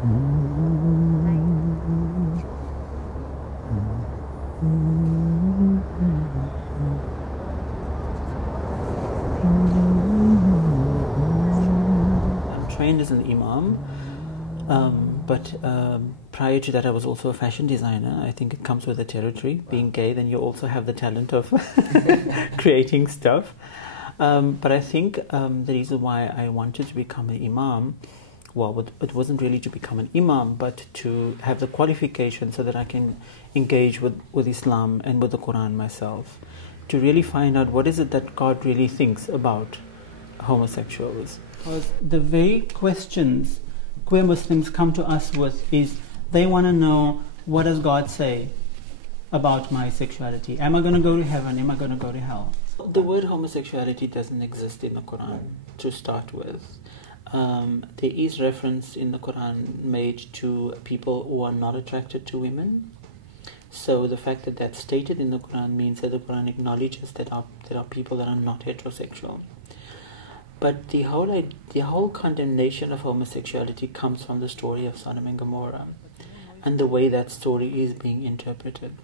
I'm trained as an imam, but prior to that I was also a fashion designer. I think it comes with the territory. Being gay, then you also have the talent of creating stuff. But I think the reason why I wanted to become an imam, well, it wasn't really to become an imam, but to have the qualification so that I can engage with Islam and with the Quran myself, to really find out what is it that God really thinks about homosexuals. Because the very questions queer Muslims come to us with is they want to know, what does God say about my sexuality? Am I going to go to heaven? Am I going to go to hell? The word homosexuality doesn't exist in the Quran to start with. There is reference in the Quran made to people who are not attracted to women. So the fact that that's stated in the Quran means that the Quran acknowledges that there are people that are not heterosexual. But the whole condemnation of homosexuality comes from the story of Sodom and Gomorrah and the way that story is being interpreted.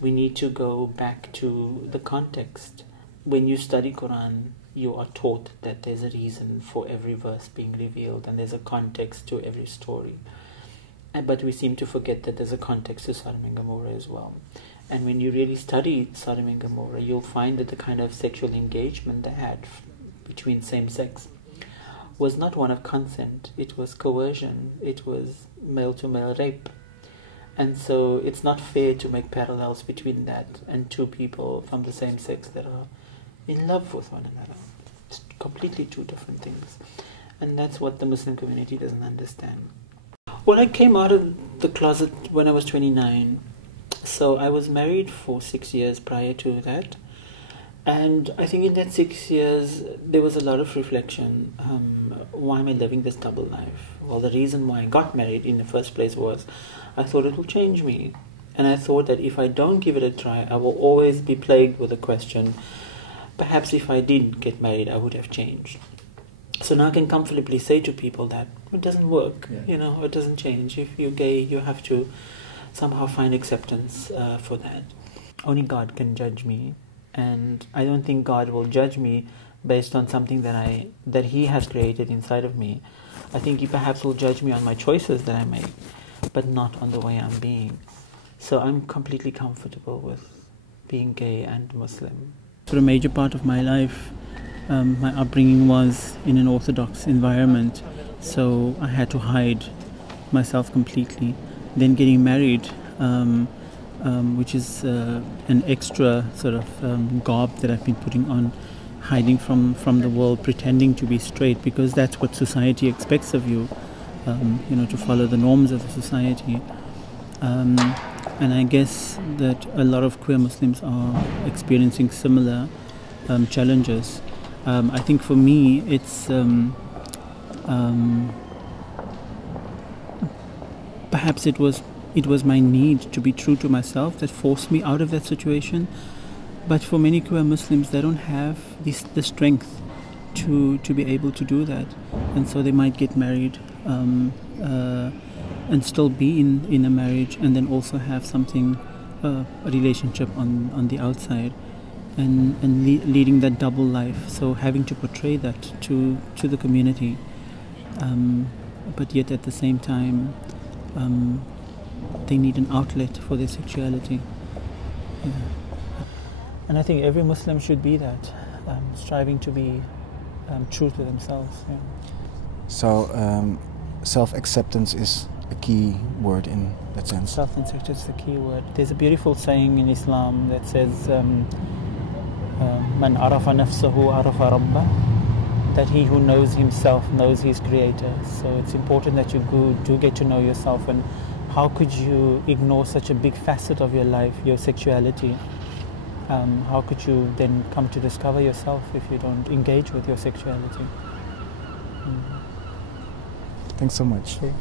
We need to go back to the context. When you study Quran, you are taught that there's a reason for every verse being revealed and there's a context to every story. But we seem to forget that there's a context to Sodom and Gomorrah as well. And when you really study Sodom and Gomorrah, you'll find that the kind of sexual engagement they had between same sex was not one of consent. It was coercion. It was male-to-male rape. And so it's not fair to make parallels between that and two people from the same sex that are in love with one another. It's completely two different things. And that's what the Muslim community doesn't understand. Well, I came out of the closet when I was 29. So I was married for 6 years prior to that. And I think in that 6 years, there was a lot of reflection. Why am I living this double life? Well, the reason why I got married in the first place was I thought it will change me. And I thought that if I don't give it a try, I will always be plagued with the question, perhaps if I did get married, I would have changed. So now I can comfortably say to people that it doesn't work, it doesn't change. If you're gay, you have to somehow find acceptance for that. Only God can judge me. And I don't think God will judge me based on something that He has created inside of me. I think He perhaps will judge me on my choices that I make, but not on the way I'm being. So I'm completely comfortable with being gay and Muslim. For a major part of my life, my upbringing was in an Orthodox environment, so I had to hide myself completely. Then getting married, which is an extra sort of garb that I've been putting on, hiding from the world, pretending to be straight, because that's what society expects of you, to follow the norms of the society. And I guess that a lot of queer Muslims are experiencing similar challenges. I think for me, it's perhaps it was my need to be true to myself that forced me out of that situation. But for many queer Muslims, they don't have the strength to be able to do that, and so they might get married and still be in a marriage, and then also have something, a relationship on the outside, and leading that double life. So having to portray that to the community, but yet at the same time, they need an outlet for their sexuality. Yeah. And I think every Muslim should be that, striving to be true to themselves. Yeah. So self-acceptance is a key word in that sense. Self-acceptance is the key word. There's a beautiful saying in Islam that says, "Man arafa nafsahu arafa rabbah," that he who knows himself knows his creator. So it's important that you do get to know yourself. And how could you ignore such a big facet of your life, your sexuality? How could you then come to discover yourself if you don't engage with your sexuality? Thanks so much. Okay.